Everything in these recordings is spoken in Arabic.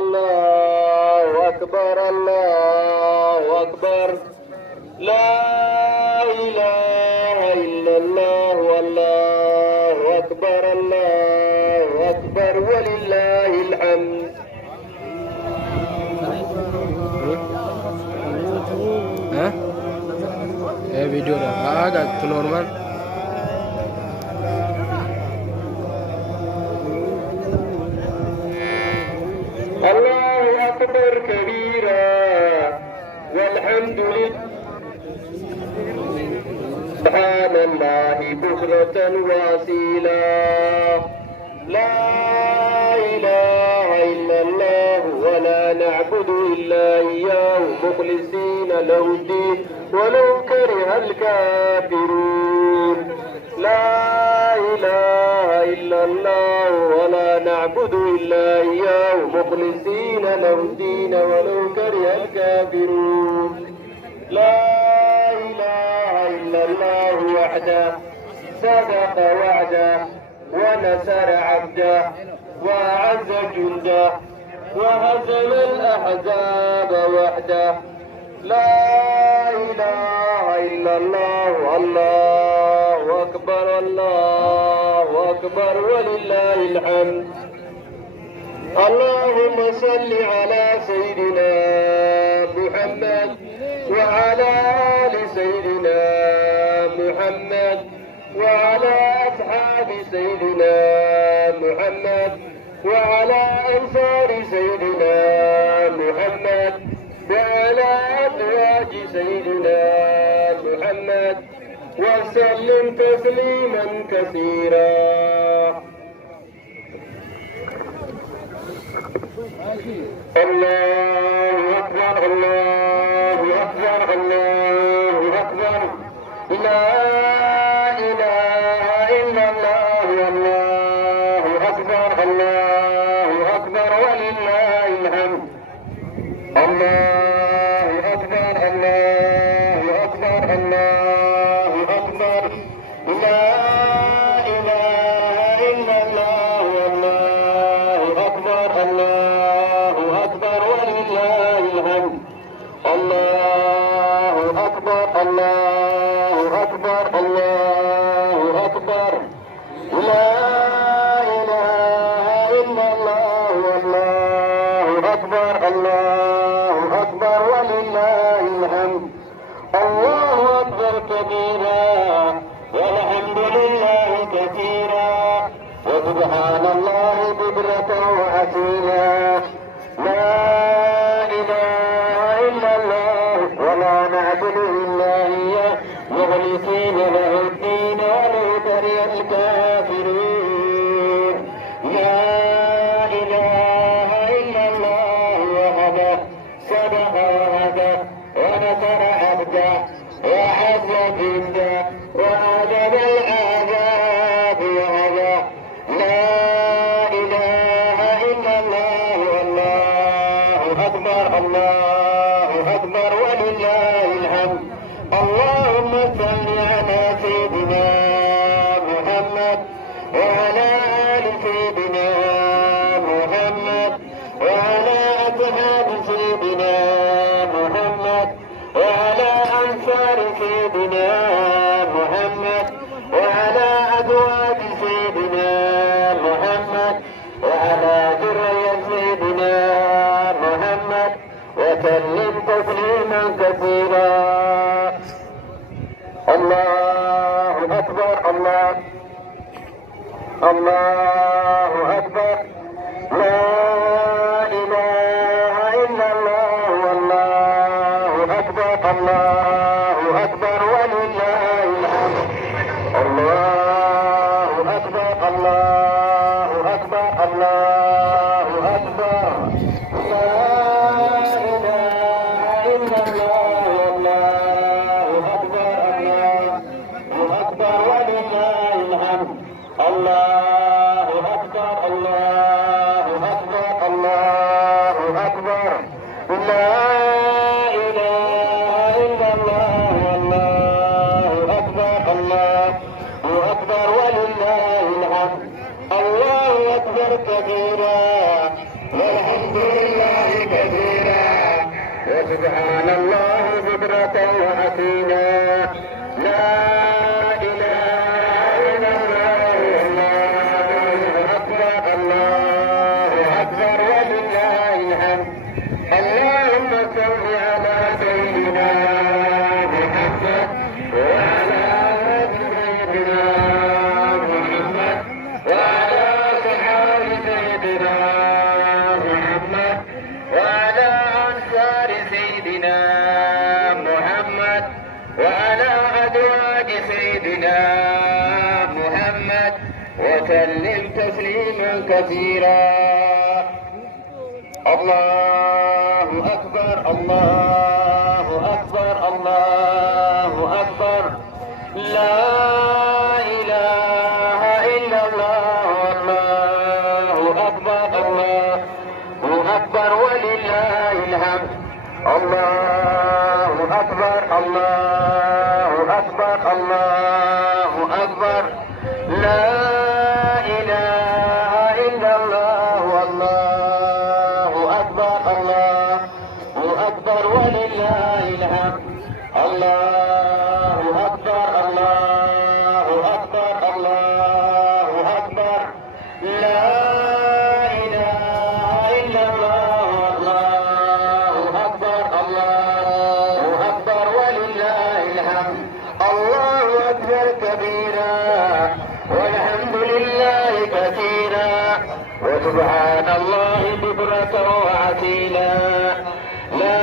الله أكبر الله أكبر لا إله إلا الله والله أكبر الله أكبر ولله الحمد. video dah agak normal. الله أكبر كبيرا والحمد لله سبحان الله بكرة وأصيلا لا إله إلا الله ولا نعبد إلا إياه مخلصين له الدين ولو كره الكافرون لا إله إلا الله ولا نعبد إلا إياه مخلصين له الدين ولو كره الكافرون لا إله إلا الله وحده صدق وعده ونصر عبده وأعز جنده وهزم الأحزاب وحده لا إله إلا الله الله أكبر الله أكبر ولله الحمد. اللهم صل على سيدنا محمد وعلى آل سيدنا محمد وعلى أصحاب سيدنا محمد وعلى أنصار سيدنا محمد وعلى أزواج سيدنا محمد وسلم تسليما كثيرا. الله أكبر الله أكبر الله أكبر لا إله إلا الله والله أكبر الله أكبر ولله الحمد. الله أكبر الله أكبر الله أكبر لا إله إلا الله والله أكبر الله أكبر ولله الحمد. الله أكبر الله أكبر الله أكبر لا إله إلا الله والله أكبر الله أكبر ولله الحمد. الله أكبر كبيرا والحمد لله كثيرا وسبحان الله بكرة وأصيلا لا إله إلا الله ولا نعبد إلا إياه مخلصين له الدين ولو كره الكافرون لا إله إلا الله وحده صدق وعده ونصر عبده وعز جنده وعذب العذاب وهدى لا إله إلا الله والله أكبر الله أكبر ولله الحمد. اللهم صل على سيدنا محمد وعلى آل سيدنا محمد وعلى أصحاب سيدنا محمد وعلى أنصار سيدنا محمد وعلى أزواج سيدنا محمد وعلى ذرية سيدنا محمد وسلم تسليما كثيرا. الله أكبر الله الله أكبر لا إله إلا الله والله أكبر الله أكبر ولله الحمد. الله أكبر الله أكبر الله أكبر لا إله إلا الله والله أكبر الله أكبر ولله الحمد. الله أكبر الله أكبر الله أكبر لا إله إلا الله والله أكبر الله أكبر ولله الحمد. الله أكبر كبيرا والحمد لله كثيرا وسبحان الله بكرة وأصيلا لا إله إلا الله الله أكبر الله أكبر ولله الحمد اللهم صل على سيدنا محمد وعلى آل سيدنا محمد وعلى أصحاب سيدنا محمد وعلى أنصار سيدنا محمد وعلى أزواج سيدنا محمد وسلم تسليما كثيرا الله أكبر الله أكبر الله أكبر لا إله إلا الله الله أكبر الله أكبر ولله الحمد الله أكبر الله أكبر الله أكبر لا إله إلا الله والله أكبر الله أكبر ولله الحمد الله أكبر الله أكبر الله أكبر لا إله إلا الله والله أكبر الله أكبر ولله الحمد الله أكبر كبيرا والحمد لله كثيرا وسبحان الله بكرة وأصيلا لا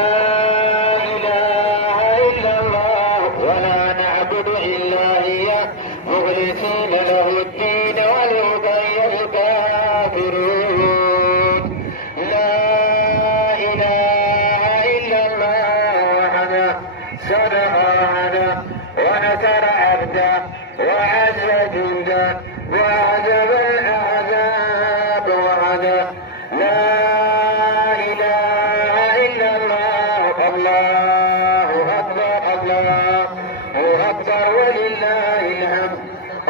إله إلا الله ولا نعبد إلا إياه مخلصين له الدين ولو كره الكافرون لا إله إلا الله وحده صدق وحده ونصر عبده وعز جنده وعذب الأعذاب وحده لا إله إلا الله الله أكبر الله أكبر ولله الحمد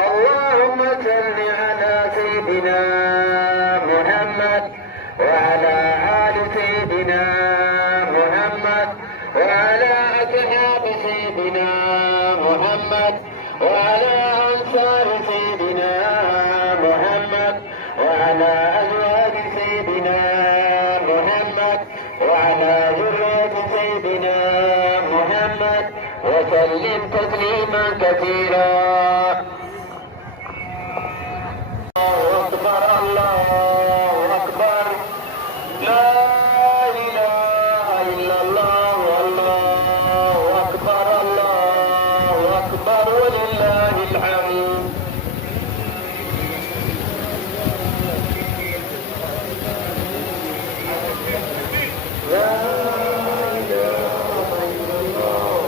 اللهم صل على سيدنا محمد وعلى آل سيدنا محمد وعلى أصحاب سيدنا محمد وعلى أنصار سيدنا محمد وعلى أزواج سيدنا محمد وعلى ذرية سيدنا محمد وسلم تسليما كثيرا الله أكبر الله أكبر لا إله إلا الله والله أكبر الله أكبر ولله الحمد لا إله إلا الله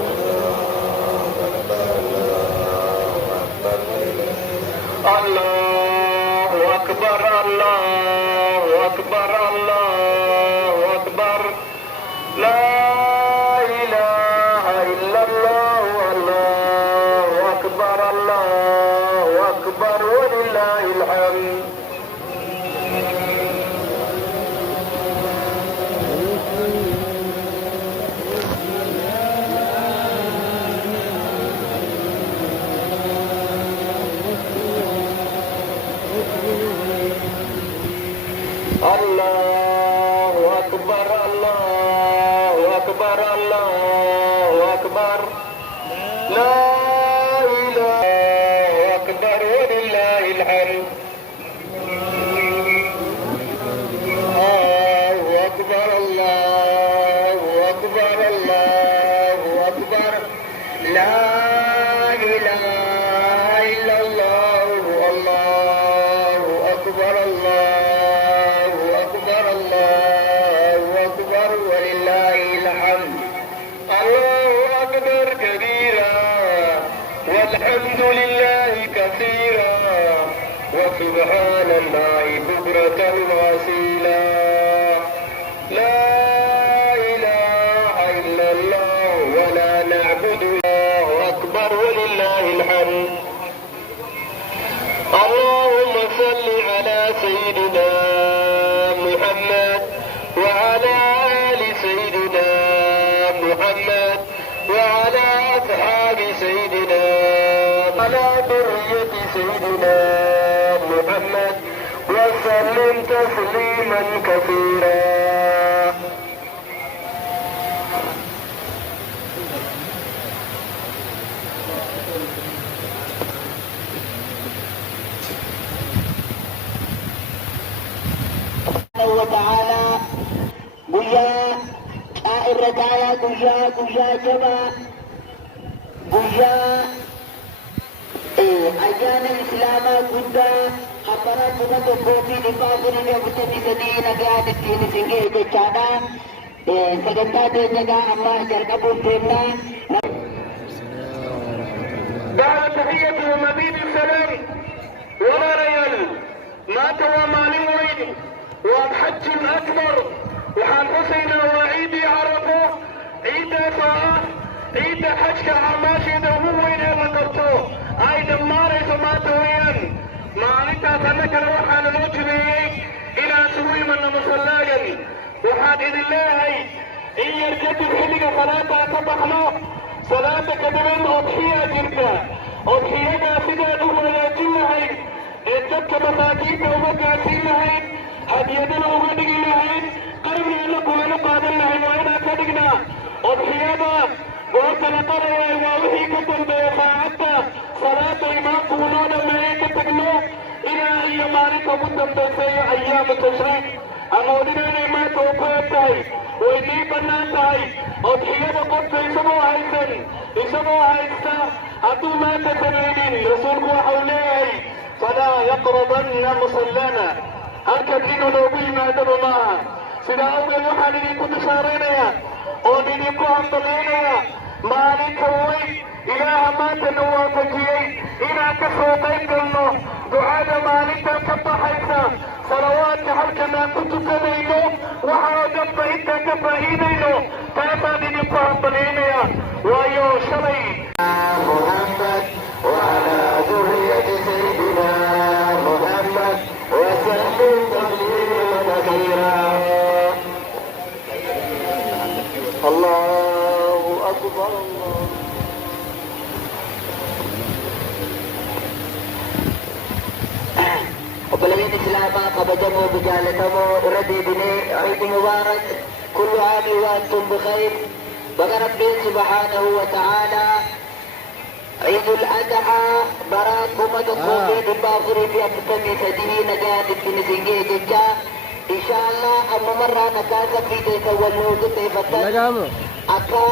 الله أكبر الله أكبر الله أكبر لا إله إلا الله والله أكبر الله أكبر ولله الحمد الله أكبر الله أكبر الله أكبر لا إله أكبر ولله الحمد الله أكبر الله أكبر الله أكبر لا إله إلا الله الله أكبر الله أكبر الله أكبر ولله الحمد الله أكبر كبيرا والحمد لله كثيرا وسبحان الله بكرة وأصيلا لا إله إلا الله ولا نعبد الله أكبر ولله الحمد اللهم صل على سيدنا محمد وعلى وعلى أصحاب سيدنا وعلى ذرية سيدنا محمد وسلم تسليما كثيرا. وتعالى قيا الركايا قيا جبا قيا أيام الإسلام قدا أبرا قدا تقومي لباسر يبتدي سدين أجاد الدين سنجي جانا سجنتا ديجا أما جرقبو تيمنا. بعد تحية ومزيد السلام ولا ريال ما توا مالي وين والحج الأكبر وحال حسين وعيدي عرفه عيد صلاة عيد حج كعماشي هو وين لقبته عيد ماري فما توين ما انت سنك روحان الوجبي الى سوي من مصلاجا وحاد إذن الله إن يركب الحلقة صلاة تبحنا صلاة كدبين أضحية جركا أضحية سيدة نولا جلهي إنتك مساكين ومقاسين لهي هديتنا وغدق لهي قرمي لك ولقاد لهي وإنا كدقنا أضحية قلت لقرأي ووحي كتن بيخاعدت صلاة إمام قولون مليك تقلو إلى أن يمارك مدن بسي أيام التشريك أمودنا ما توقعتاي وإني بناتاي أضحية قلت إسمو هايستا أتو ما تسنينين رسولك وحوليه فلا يقربن مصلانا الكثير لو بينا دبما سيدا أول يحالي كنت شارينيا أوليني كوهم طلينيا مالك هوي إله ما تنوى فجيي إلا كسوقين قلنو دعاء مالك تنكب حيثا صلوات حركنا كنت كبينو وحاجب إنت كبهينينو تنفاني كوهم طلينيا ويو شري محمد وعلى ذرية سيدنا محمد وسلم تسليما كثيرا. الله أكبر الله. وبلغين إسلاما قبضموا بجالتموا ردي بني عيد مبارك كل عام وأنتم بخير. بقى ربي سبحانه وتعالى عيد الأضحى برات ومدقوا في دباغري في أبتمي سديه نجاد بن سنجي ججا إن شاء الله أما مرة نكاسة في تيتولوا كتيبتا أكا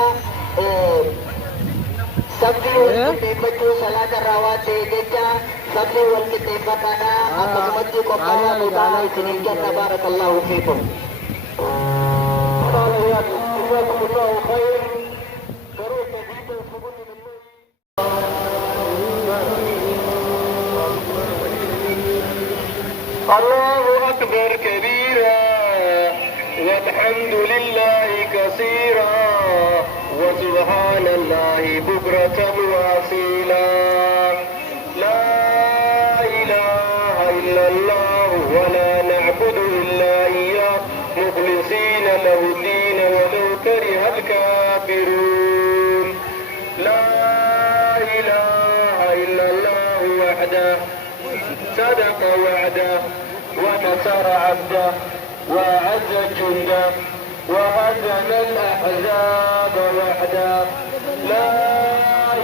سبلي والكتيبتو صلاة الروات ججا سبلي والكتيبتنا أكا مجي قطاوة مدعا سنجا بارك الله فيكم. جزاكم الله خير. الله أكبر كبيرا والحمد لله كثيرا وسبحان الله بكرة وأصيلا. لا إله إلا الله ولا نعبد إلا إياه مخلصين له الدين ولو كره الكافرون. لا إله إلا الله وحده صدق وعده ونصر عبده وعز جنده وهزم الأحزاب وحده. لا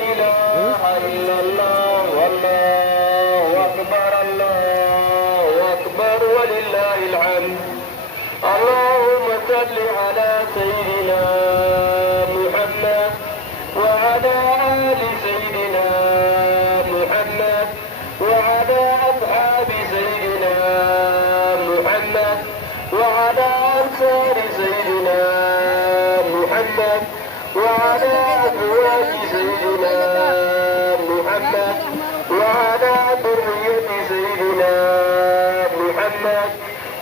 إله إلا الله والله أكبر الله أكبر ولله الحمد. اللهم صل على سيدنا محمد وعلى آل سيدنا محمد وعلى أصحاب سيدنا محمد وعلى أنصار سيدنا محمد وعلى أزواج سيدنا محمد وعلى ذرية سيدنا محمد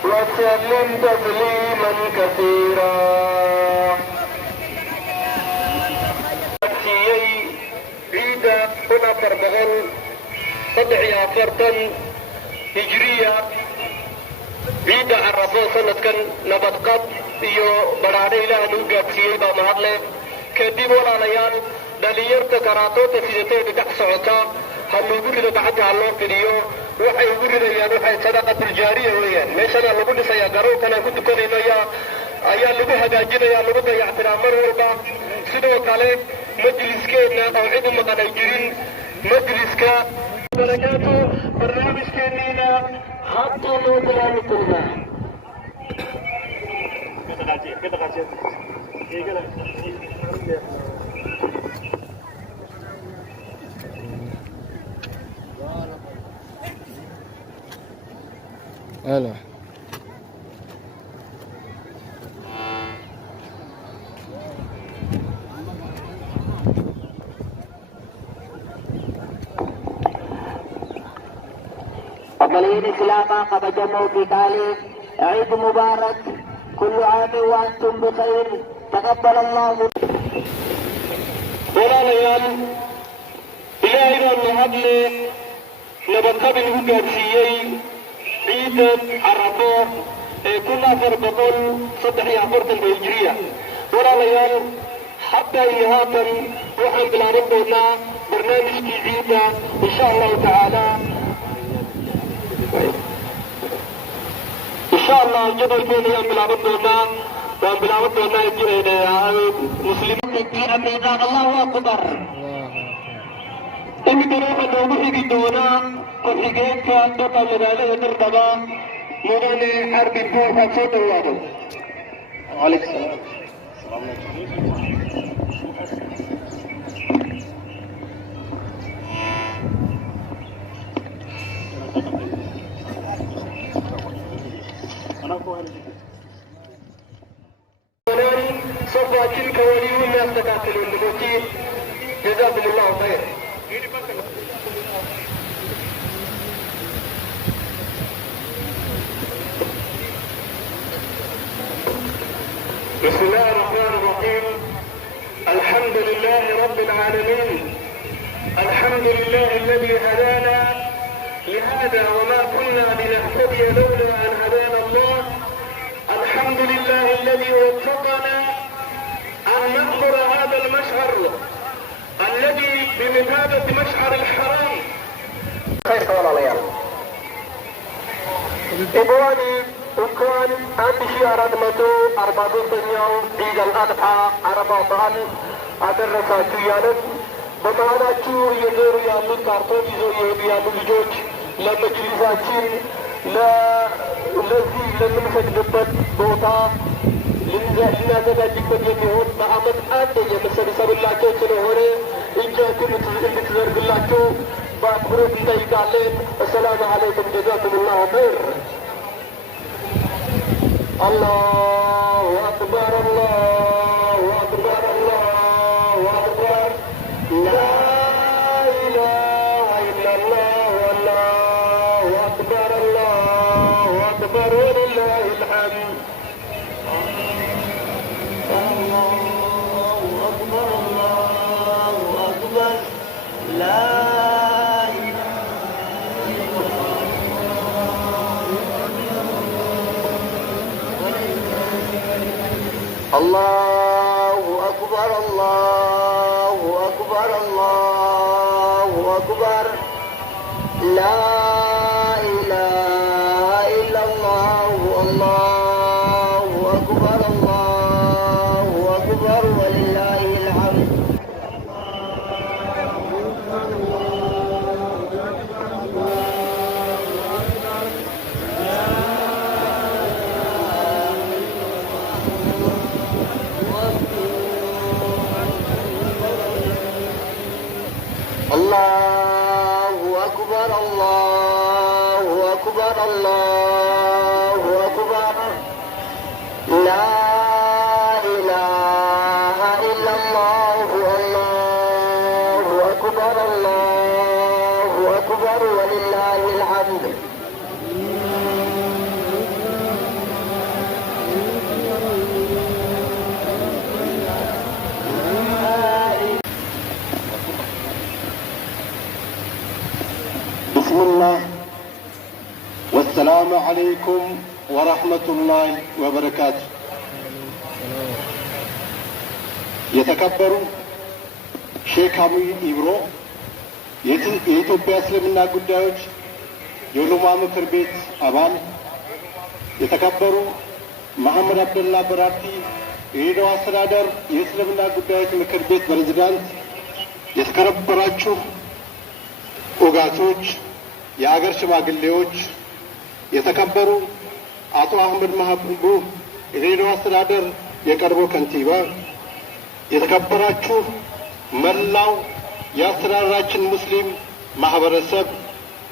وسلم تسليما كثيرا. عيد هنا فربغل صدعي أفرطن هجرية عيد عرفو سنة كان نبت قد إيو براني لا نوقات سيئي با مهضلة kadib walaalayaal dhalinyarta karaatoota sidatooda dhex socota ha loogu rido gacanta ha loo fidiyo waxay ugu ridayaan waxay sadaqatul jaariya weeyaan meeshana lagu dhisayaa garowkana ku tukanayno ayaa lagu hagaajinayaa lagu dayactiraa mar walba sidoo kale majliskeena oo cid u maqan ay jirin majliska barakaatu barnaamijkeeniina حتى لو بلاد الله هلا أملين إسلاما قبجموا في ذلك عيد مبارك كل عام وأنتم بخير تقبل الله ولا ليال إلهي والمهبل نبقى بالوقاسيي عيد عرفه كنا فرقبون صدح يعبرت الهجرية ولا ليال حتى إنهاتا وحن بالعربنا برنامج كي عيدة إن شاء الله تعالى إن شاء الله جدول كوني أن بلعبدنا وأن بلعبدنا مسلمين في أمرنا الله أكبر إنك روح النوبة بدونا كحجيك دوكا مدالة ترتبا مدالة حرب الدوحة صوت الله عليك السلام صفوة تلك وليون الناس تقاتلون الموتين جزاكم الله خير بسم الله الرحمن الرحيم الحمد لله رب العالمين الحمد لله الذي هدانا لهذا وما كنا لنهتدي لولا أن هدانا الله الحمد لله الذي وفقنا أن نحضر هذا المشعر الذي بمثابة مشعر الحرام خير ولا ليال إخواني وكان أنت شيارات مدو 14 يوم عيد الأضحى عرفة أدرسا تيانت بمعنى شو يدير يالو كارتون يالو لجوج لما جلساتين ለዚህ ለምንሰግድበት ቦታ ልናዘጋጅበት የሚሆን በዓመት አንድ የምሰበሰብላቸው ስለሆነ እጃችሁን እንድትዘርግላቸው በአክብሮት እንጠይቃለን። አሰላሙ አለይኩም ጀዛኩሙላሁ ኸይር። አላሁ አክበር አላሁ አክበር አላሁ አክበር ላ ኢላሃ ኢለላህ ወላሁ አክበር አላሁ አክበር ወሊላሂ አልሐምድ الله أكبر الله أكبر لا الله أكبر الله أكبر الله أكبر لا إله إلا الله الله أكبر الله أكبر ولله الحمد الله أكبر الله أكبر الله أكبر لا إله إلا الله الله أكبر الله أكبر ولله الحمد بسم الله والسلام عليكم ورحمة الله وبركاته የተከበሩ ሼክ አሙይ ኢብሮ የኢትዮጵያ እስልምና ጉዳዮች የዑለማ ምክር ቤት አባል፣ የተከበሩ መሐመድ አብደላ በራርቲ የድሬዳዋ አስተዳደር የእስልምና ጉዳዮች ምክር ቤት ፕሬዝዳንት፣ የተከበራችሁ ኦጋቶች፣ የሀገር ሽማግሌዎች፣ የተከበሩ አቶ አህመድ ማህቡብ የድሬዳዋ አስተዳደር የቀድሞ ከንቲባ፣ የተከበራችሁ መላው የአስተዳደራችን ሙስሊም ማህበረሰብ፣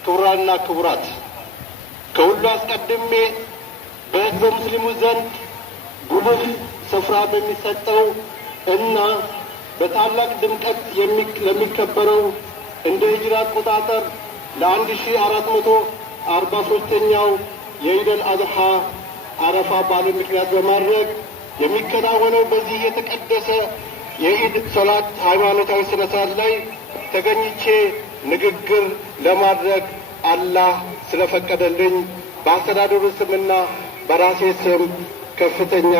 ክቡራንና ክቡራት፣ ከሁሉ አስቀድሜ በሕዝበ ሙስሊሙ ዘንድ ጉልህ ስፍራ በሚሰጠው እና በታላቅ ድምቀት ለሚከበረው እንደ ሂጅራ አቆጣጠር ለ1443ኛው የኢደል አድሃ አረፋ በዓልን ምክንያት በማድረግ የሚከናወነው በዚህ የተቀደሰ የኢድ ሶላት ሃይማኖታዊ ስነ ስርዓት ላይ ተገኝቼ ንግግር ለማድረግ አላህ ስለፈቀደልኝ በአስተዳደሩ ስምና በራሴ ስም ከፍተኛ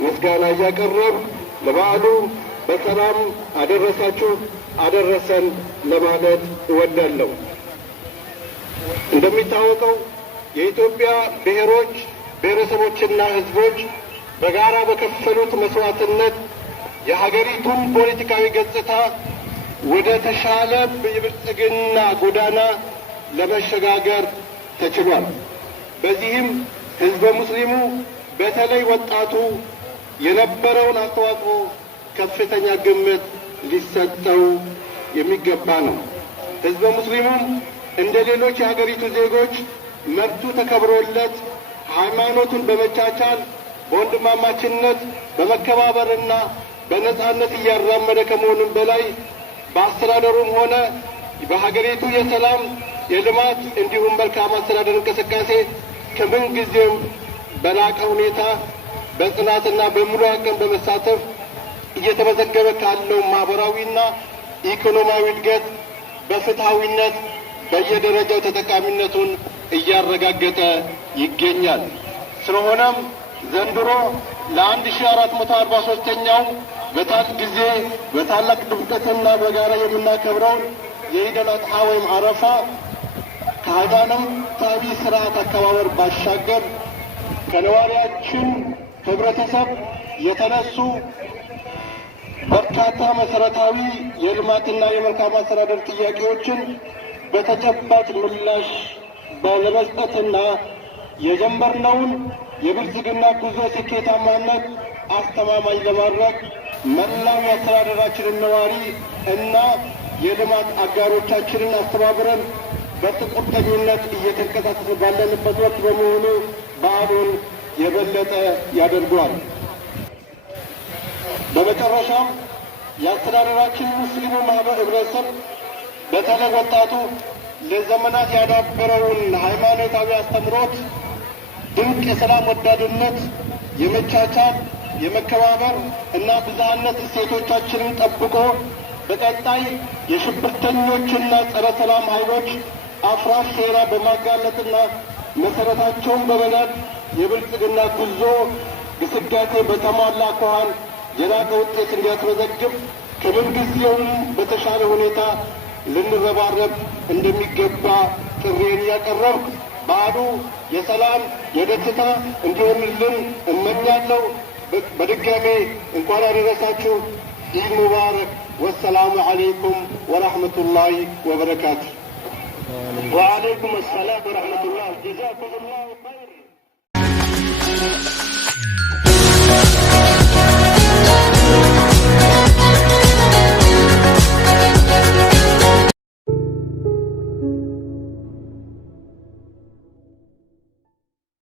ምስጋና እያቀረብ ለበዓሉ በሰላም አደረሳችሁ አደረሰን ለማለት እወዳለሁ። እንደሚታወቀው የኢትዮጵያ ብሔሮች ብሔረሰቦችና ሕዝቦች በጋራ በከፈሉት መስዋዕትነት የሀገሪቱን ፖለቲካዊ ገጽታ ወደ ተሻለ የብልጽግና ጎዳና ለመሸጋገር ተችሏል። በዚህም ሕዝበ ሙስሊሙ በተለይ ወጣቱ የነበረውን አስተዋጽኦ ከፍተኛ ግምት ሊሰጠው የሚገባ ነው። ሕዝበ ሙስሊሙም እንደ ሌሎች የሀገሪቱ ዜጎች መብቱ ተከብሮለት ሃይማኖቱን በመቻቻል በወንድማማችነት በመከባበርና በነጻነት እያራመደ ከመሆኑም በላይ በአስተዳደሩም ሆነ በሀገሪቱ የሰላም የልማት እንዲሁም መልካም አስተዳደር እንቅስቃሴ ከምን ጊዜም በላቀ ሁኔታ በጽናትና በሙሉ አቅም በመሳተፍ እየተመዘገበ ካለው ማህበራዊና ኢኮኖሚያዊ እድገት በፍትሐዊነት በየደረጃው ተጠቃሚነቱን እያረጋገጠ ይገኛል። ስለሆነም ዘንድሮ ለ1443ኛው ጊዜ በታላቅ ድምቀትና በጋራ የምናከብረውን የኢደል አድሃ ወይም አረፋ ከሃይማኖታዊ ስርዓት አከባበር ባሻገር ከነዋሪያችን ህብረተሰብ የተነሱ በርካታ መሰረታዊ የልማትና የመልካም አስተዳደር ጥያቄዎችን በተጨባጭ ምላሽ ለመስጠትና የጀመርነውን የብልጽግና ጉዞ ስኬታማነት አስተማማኝ ለማድረግ መላው የአስተዳደራችንን ነዋሪ እና የልማት አጋሮቻችንን አስተባብረን በቁርጠኝነት እየተንቀሳቀስ ባለንበት ወቅት በመሆኑ በዓሉን የበለጠ ያደርገዋል። በመጨረሻም የአስተዳደራችን ሙስሊሙ ህብረተሰብ በተለይ ወጣቱ ለዘመናት ያዳበረውን ሃይማኖታዊ አስተምሮት ድንቅ የሰላም ወዳድነት፣ የመቻቻል፣ የመከባበር እና ብዝሃነት እሴቶቻችንን ጠብቆ በቀጣይ የሽብርተኞችና ጸረ ሰላም ኃይሎች አፍራሽ ሴራ በማጋለጥና መሰረታቸውን በመናድ የብልጽግና ጉዞ ግስጋሴ በተሟላ አኳኋን የላቀ ውጤት እንዲያስመዘግብ ከምንጊዜውም በተሻለ ሁኔታ ልንረባረብ እንደሚገባ ጥሪዬን እያቀረብኩ በዓሉ የሰላም የደስታ እንዲሆንልን እመኛለሁ። በድጋሜ እንኳን አደረሳችሁ። ኢድ ሙባረክ። ወሰላሙ አለይኩም ወረሕመቱላሂ ወበረካቱ። ወአለይኩም ሰላም ወረሕመቱላህ። ጀዛኩሙላሁ ኸይር።